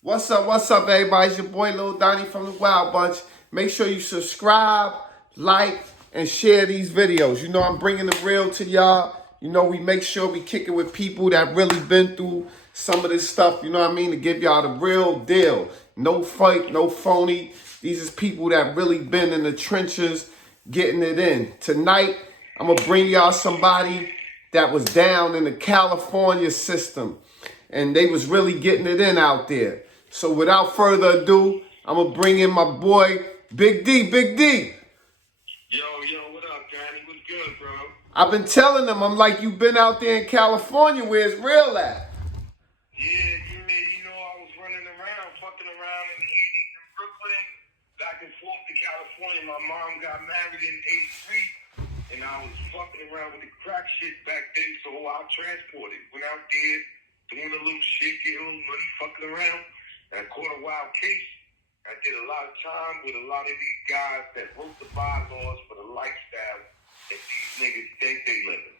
What's up, everybody? It's your boy Lil Donnie from the Wild Bunch. Make sure you subscribe, like, and share these videos. You know I'm bringing the real to y'all. You know we make sure we kick it with people that really been through some of this stuff. You know what I mean? To give y'all the real deal. No fake, no phony. These is people that really been in the trenches getting it in. Tonight, I'm going to bring y'all somebody that was down in the California system. And they was really getting it in out there. So without further ado, I'm going to bring in my boy, Big D. Big D. Yo, what up, Johnny? What's good, bro? I've been telling them, I'm like, you been out there in California where it's real at. Yeah, I was running around, fucking around in Brooklyn, back and forth to California. My mom got married in '83, and I was fucking around with the crack shit back then, so I transported. Went out there, doing a little shit, getting a little money, fucking around, and I caught a wild case. I did a lot of time with a lot of these guys that wrote the bylaws for the lifestyle that these niggas think they living.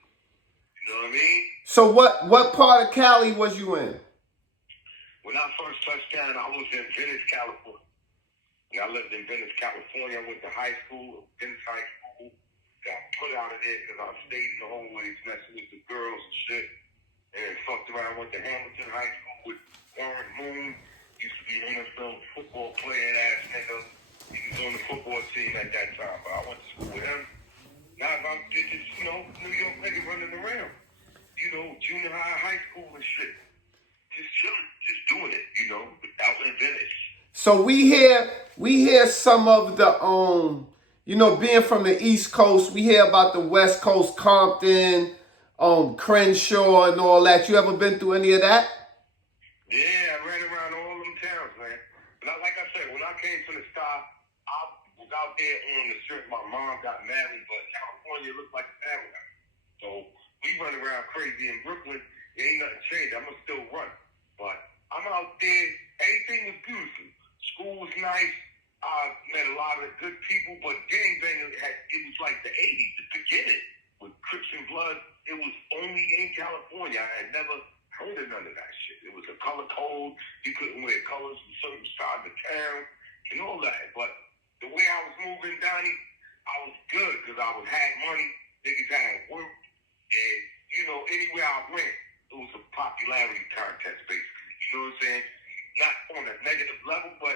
You know what I mean? So what part of Cali was you in? When I first touched down, I was in Venice, California. And I lived in Venice, California. I went to high school, Venice High School. Got put out of there because I stayed in the hallways messing with the girls and shit. And fucked around. Went to Hamilton High School with Warren Moon. Used to be an NFL football player, ass nigga. He was on the football team at that time, but I went to school with him. Now I'm just, New York nigga running around. Junior high, high school and shit. Just chilling, just doing it, out in Venice. So we hear some of the being from the East Coast, we hear about the West Coast, Compton, Crenshaw and all that. You ever been through any of that? Yeah, I ran around all them towns, man. But like I said, when I came to the Star, I was out there on the strip. My mom got married, but California looked like a family. So we run around crazy in Brooklyn. There ain't nothing changed. I'm gonna still run. But I'm out there. Everything was beautiful. School was nice. I met a lot of good people, but gangbanging it was like the 80s, the beginning with Crips and Blood. It was only in California. I had never heard of none of that shit. It was a color code. You couldn't wear colors from certain sides of town and all that. But the way I was moving, Donnie, I was good because I had money. Niggas had work. And, anywhere I went, it was a popularity contest, basically. You know what I'm saying? Not on a negative level, but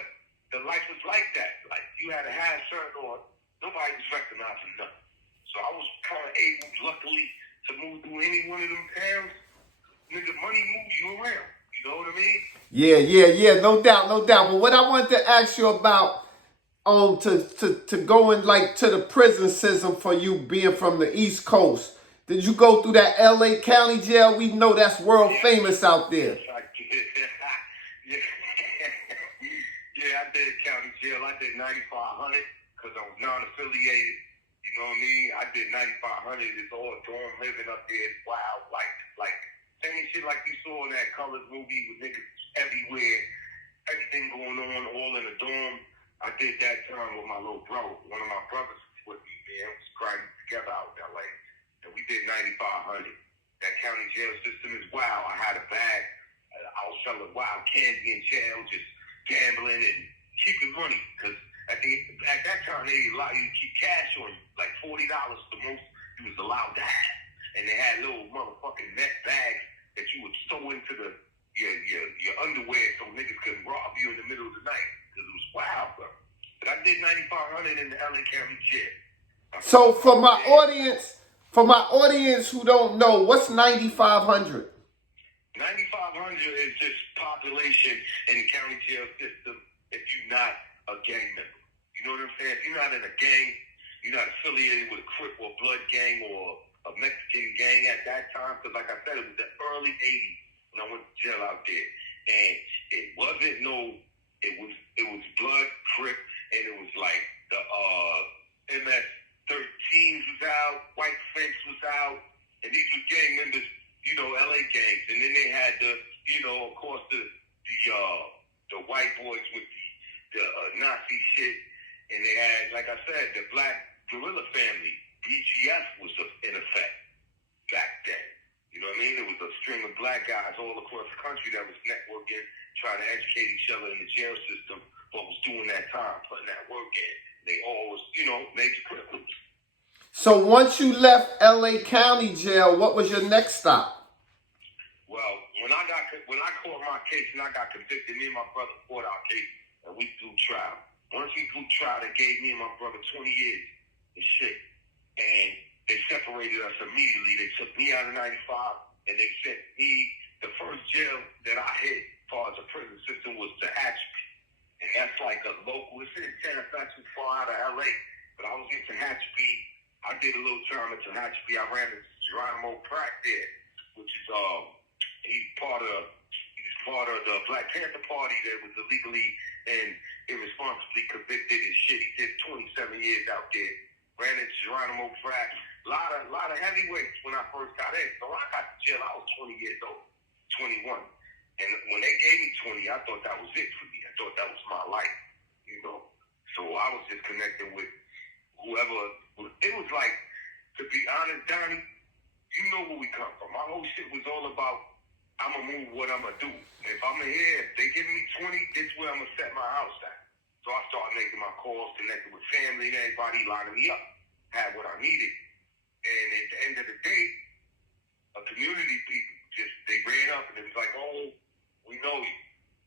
the life was like that. Like, you had a half shirt on, nobody was recognizing nothing. So I was kind of able, luckily, to move through any one of them towns. Nigga, money moves you around. You know what I mean? Yeah. No doubt. But what I wanted to ask you about, to going like to the prison system for you being from the East Coast. Did you go through that LA County jail? We know that's world famous out there. Yes, I did. Yeah, I did county jail. I did 9,500 because I was non-affiliated. You know what I mean? I did 9,500. It's all dorm living up there. It's wild. Like same shit like you saw in that Colored movie with niggas everywhere. Everything going on all in a dorm. I did that time with my little bro. One of my brothers was with me, man. We was crying together out in LA. And we did 9,500. That county jail system is wild. I had a bag. I was selling wild candy in jail, just gambling and keeping money. Because at that time, they allowed you to keep cash on you, like $40 the most you was allowed to have. And they had little motherfucking net bags that you would sew into your underwear so niggas couldn't rob you in the middle of the night. Because it was wild, bro. But I did 9,500 in the LA County jail. So for my audience who don't know, what's 9,500? 9,500 is just population in the county jail system if you're not a gang member. You know what I'm saying? If you're not in a gang, you're not affiliated with a Crip or Blood gang or a Mexican gang at that time. Because like I said, it was the early 80s when I went to jail out there. And it wasn't it was Blood, Crip, and it was like the MS-13s was out, White Fence was out, and these were gang members, LA gangs. And then they had of course, the white boys with the Nazi shit. And they had, like I said, the Black Guerrilla Family. BGF was in effect back then. You know what I mean? There was a string of black guys all across the country that was networking, trying to educate each other in the jail system, but was doing that time, putting that work in. They all was, major criminals. So once you left LA County Jail, what was your next stop? Well, when I caught my case and I got convicted, me and my brother fought our case and we threw trial. Once we threw trial, they gave me and my brother 20 years and shit. And they separated us immediately. They took me out of 95 and they sent me, the first jail that I hit as far as the prison system was the Tehachapi. And that's like a local, it's in town, it's not too far out of LA. But I was in Tehachapi. I did a little time at Tehachapi. I ran into Geronimo Pratt there, which is he's part of the Black Panther Party that was illegally and irresponsibly convicted and shit. He did 27 years out there. Ran into Geronimo Pratt. A lot of heavyweights when I first got in. So when I got to jail, I was 20 years old, 21. And when they gave me 20, I thought that was it for me. I thought that was my life, So I was just connecting with whoever. It was like, to be honest, Donnie, you know where we come from. My whole shit was all about, I'm going to move what I'm going to do. If I'm here, if they give me 20, this is where I'm going to set my house at. So I started making my calls, connected with family and everybody, lining me up, had what I needed. And at the end of the day, a community people they ran up and it was like, oh, we know you.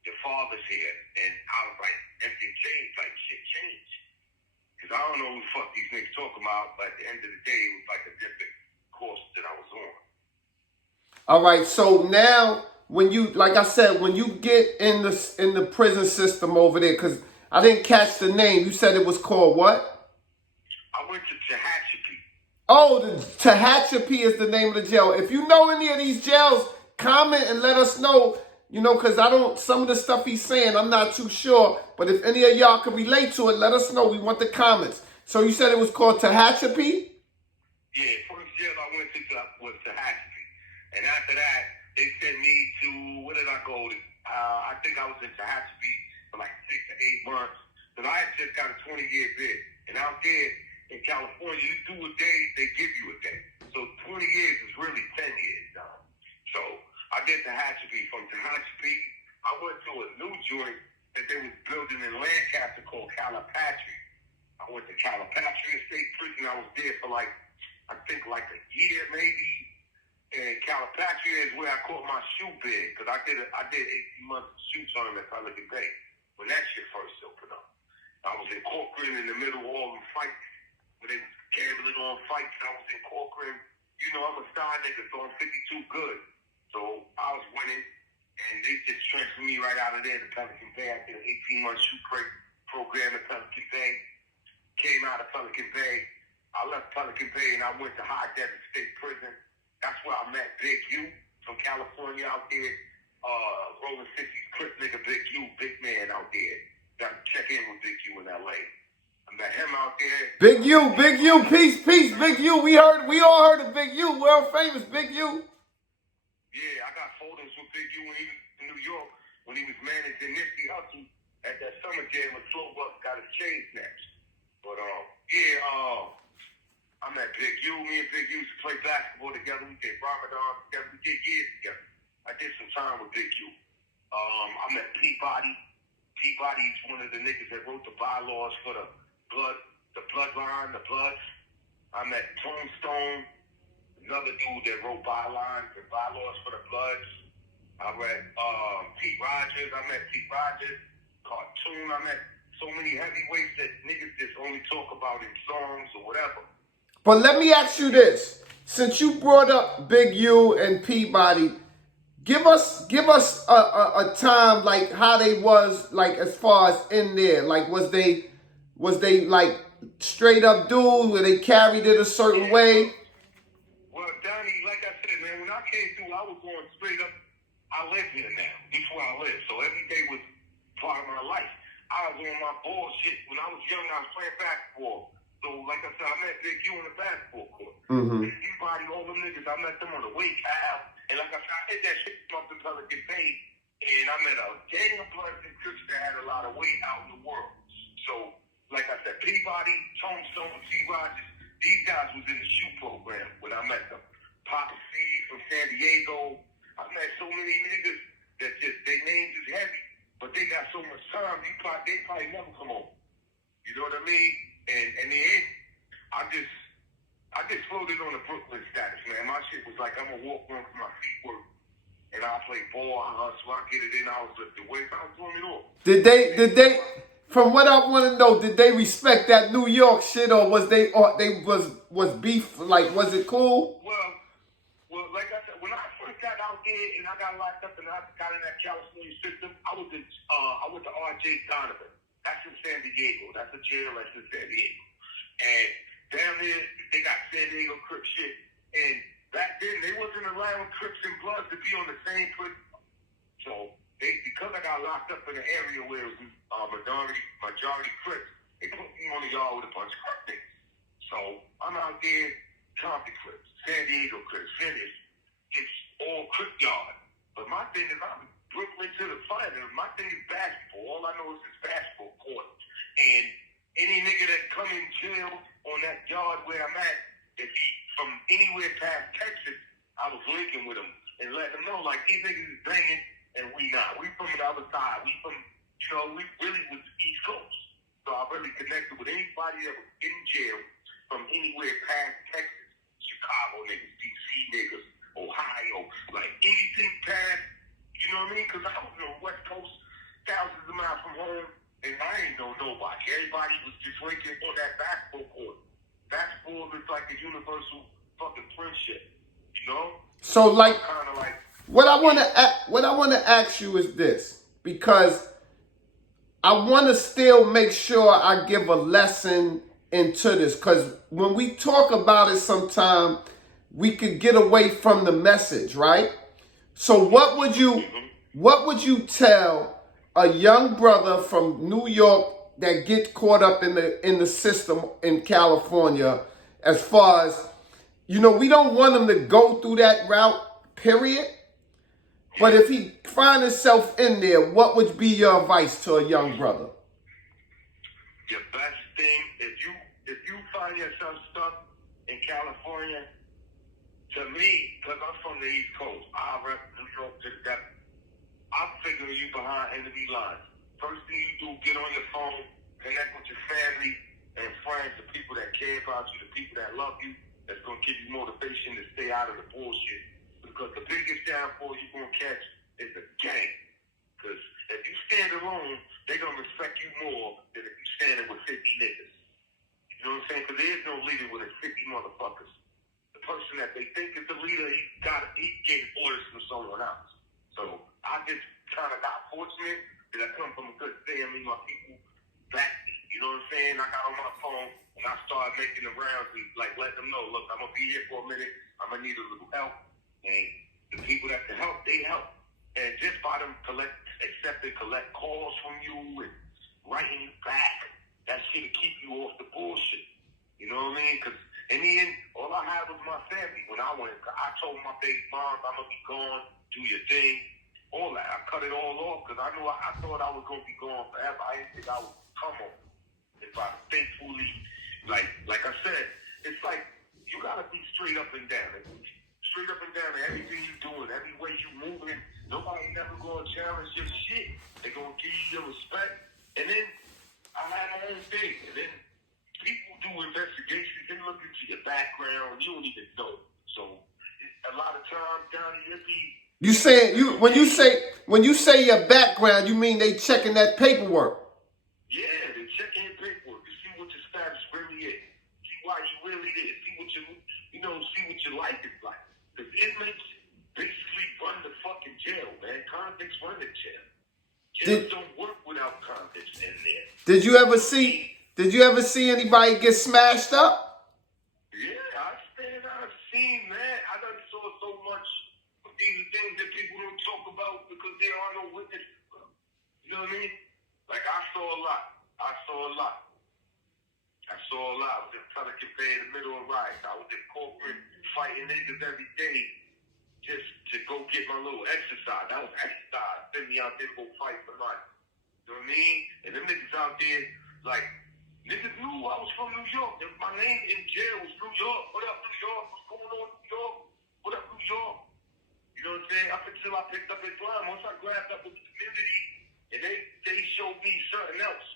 Your father's here. And I was like, everything changed, like shit changed. Because I don't know who the fuck these niggas talking about, but at the end of the day, it was like a different course that I was on. All right, so now when you, like I said, when you get in the prison system over there, because I didn't catch the name. You said it was called what? I went to Tehachapi. Oh, the Tehachapi is the name of the jail. If you know any of these jails, comment and let us know. Because some of the stuff he's saying, I'm not too sure. But if any of y'all can relate to it, let us know. We want the comments. So you said it was called Tehachapi? Yeah, first jail I went to was Tehachapi. And after that, they sent me to, where did I go? I think I was in Tehachapi for like 6 to 8 months. But I had just got a 20-year bid. And out there in California, you do a day, they give you a day. So 20 years is really 10 years now. So I did Tehachapi. From Tehachapi, I went to a new joint that they was building in Lancaster called Calipatria. I went to Calipatria State Prison. I was there for I think a year maybe. And Calipatria is where I caught my shoe bid because I did 18 months shoe term at Pelican Bay when that shit first opened up. I was in Corcoran in the middle of all them fights when they was gambling on fights. I was in Corcoran. I'm a star nigga, so I'm 52 good. So I was winning, and they just transferred me right out of there to Pelican Bay. I did an 18-month shoe program at Pelican Bay. Came out of Pelican Bay. I left Pelican Bay, and I went to High Desert State Prison. That's where I met Big U from California out there. Rolling 60s Crip nigga Big U, big man out there. Got to check in with Big U in L.A. I met him out there. Big U, peace, Big U. We all heard of Big U, world famous Big U. Yeah, I got photos with Big U when he was in New York, when he was managing Nipsey Hussle at that summer jam with Slow Buck got his chain snatched. But I met Big U. Me and Big U used to play basketball together. We did Ramadan together. We did years together. I did some time with Big U. I met Peabody. Peabody's one of the niggas that wrote the bylaws for the bloodline, the Bloods. I met Tombstone, another dude that wrote bylines and bylaws for the Bloods. I read Pete Rogers. I met Pete Rogers. Cartoon. I met so many heavyweights that niggas just only talk about in songs or whatever. But let me ask you this. Since you brought up Big U and Peabody, give us a time like how they was like as far as in there. Like was they like straight up dudes where they carried it a certain way? Well, Donnie, like I said, man, when I came through, I was going straight up. I live here now. This is where I live. So every day was part of my life. I was on my bullshit. When I was young, I was playing basketball. So, like I said, I met Big U on the basketball court. Mm-hmm. Everybody, all them niggas, I met them on the weight cab. And like I said, I hit that shit up in Pelican Bay. And I met a gang of Bloods and Crips that had a lot of weight out in the world. So, like I said, Peabody, Tombstone, T. Rogers, these guys was in the shoe program when I met them. Papa Steve, from San Diego. I've met so many niggas that just their names is heavy, but they got so much time. They probably never come home. You know what I mean? And in the end, I just floated on the Brooklyn status, man. My shit was like, I'm gonna walk on for my feet work. And I play ball, I hustle, I get it in, I was the weight, I was doing it all. Did they, from what I want to know, did they respect that New York shit, or was was beef, like, was it cool? Well, like I said, when I first got out there and I got locked up and I got in that California system, I went to R.J. Donovan. That's in San Diego. That's a jail that's in San Diego. And down there, they got San Diego Crip shit. And back then, they wasn't allowing Crips and Bloods to be on the same prison. So, because I got locked up in an area where it was majority Crips, they put me on the yard with a bunch of Crip niggas. So, I'm out there, Compton Crips, San Diego Crips, Venice. It's all Crip yard. But my thing is, I'm Brooklyn to the final. My thing is basketball. All I know is it's basketball court. And any nigga that come in jail on that yard where I'm at, if he from anywhere past Texas, I was linking with him and letting them know, like, these niggas is banging and we not. We from the other side. We from, we really was the East Coast. So I really connected with anybody that was in jail from anywhere past Texas, Chicago niggas, DC niggas, Ohio, like anything past, you know what I mean? Because I was on the West Coast, thousands of miles from home, and I ain't know nobody. Everybody was just linking on that basketball court. Basketball is like a universal fucking friendship, you know? So, like, kind of like what I want to ask you is this, because I want to still make sure I give a lesson into this, because when we talk about it sometime, we could get away from the message, right? So what would you tell a young brother from New York that get caught up in the system in California, as far as, we don't want him to go through that route, period. But if he find himself in there, what would be your advice to a young brother? Your best thing, if you find yourself stuck in California, to me, because I'm from the East Coast, I rep New York to the death. I'm figuring you behind enemy lines. First thing you do, get on your phone, connect with your family and friends, the people that care about you, the people that love you, that's going to give you motivation to stay out of the bullshit. Because the biggest downfall you're going to catch is a gang. Because if you stand alone, they're going to respect you more than if you're standing with 50 niggas. You know what I'm saying? Because there is no leader with 50 motherfuckers. The person that they think is the leader, he's getting orders from someone else. So I just kind of got fortunate that I come from a good family. My people backed me. You know what I'm saying? I got on my phone and I started making the rounds and like let them know, look, I'm gonna be here for a minute. I'm gonna need a little help. And the people that can help, they help. And just by them collect calls from you and writing back, that shit'll keep you off the bullshit. You know what I mean? Because in the end, all I had was my family. When I went, I told my baby mom, I'm going to be gone, do your thing, all that. I cut it all off because I thought I was going to be gone forever. I didn't think I would come home. If I thankfully, like I said, it's like you got to be straight up and down. Straight up and down in everything you're doing, every way you're moving. Nobody never going to challenge your shit. They're going to give you your respect. And then I had my own thing. And then people do investigations. They look into your background. You don't even know. So a lot of times down here, when you say your background, you mean they checking that paperwork? Yeah, they checking your paperwork to see what your status really is. See why you really there. See what your life is like. Because inmates basically run the fucking jail, man. Convicts run the jail. Jails don't work without convicts in there. Did you ever see anybody get smashed up? Yeah, I've seen that. I done saw so much of these things that people don't talk about because there are no witnesses. You know what I mean? Like, I saw a lot. I was in Pelican Bay in the middle of riots. I was in corporate fighting niggas every day just to go get my little exercise. That was exercise. Send me out there to go fight for life. You know what I mean? And them niggas out there, like, niggas knew I was from New York. My name in jail was New York. What up, New York? What's going on, New York? What up, New New York. You know what I'm saying? Up until I picked up Islam, once I grabbed up with the community, and they showed me something else.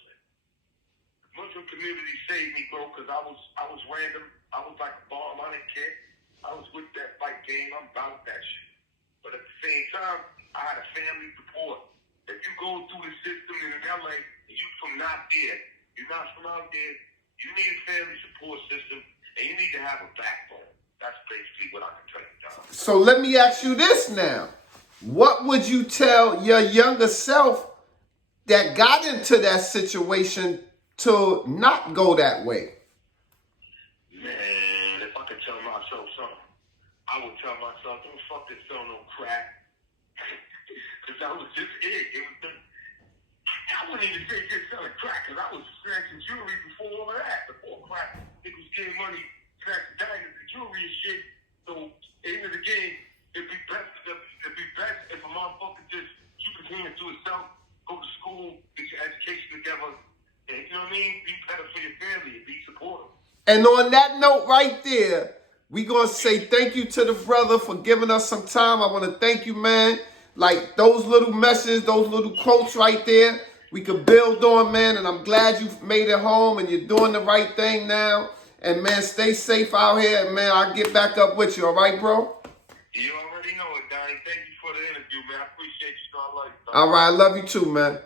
Muslim community saved me, bro, because I was random. I was like a ball-minded kid. I was with that fight game. I'm about that shit. But at the same time, I had a family support. If you go through the system in LA and you from not there, you're not from out there, you need a family support system and you need to have a backbone. That's basically what I can tell you, Don. So let me ask you this now. What would you tell your younger self that got into that situation to not go that way? Man, if I could tell myself something, I would tell myself, don't fucking sell no crack. Because that was just it. I wouldn't even say just selling crack, because I was snatching jewelry before all of that. Before crack, it was getting money, snatching diamonds and jewelry and shit. So, at the end of the game, it'd be best if a motherfucker just keep his hands to himself, go to school, get your education together, and you know what I mean? Be better for your family and be supportive. And on that note right there, we going to say thank you to the brother for giving us some time. I want to thank you, man. Like those little messages, those little quotes right there, we could build on, man. And I'm glad you made it home and you're doing the right thing now. And, man, stay safe out here. And, man, I'll get back up with you, all right, bro? You already know it, Donnie. Thank you for the interview, man. I appreciate you. So I like it. All right, I love you too, man.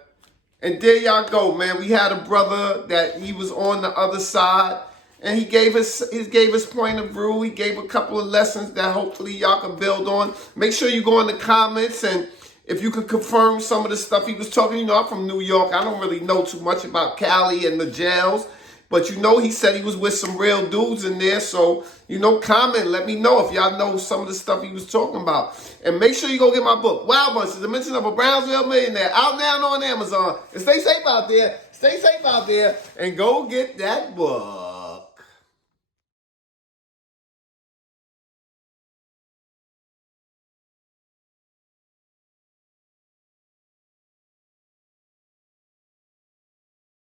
And there y'all go, man. We had a brother that he was on the other side. And he gave his point of view. He gave a couple of lessons that hopefully y'all can build on. Make sure you go in the comments and if you could confirm some of the stuff he was talking. You know, I'm from New York. I don't really know too much about Cali and the jails. But, you know, he said he was with some real dudes in there. So, you know, comment. Let me know if y'all know some of the stuff he was talking about. And make sure you go get my book, Wild Bunch, The Mention of a Brownsville Millionaire, out now on Amazon. And stay safe out there. Stay safe out there. And go get that book.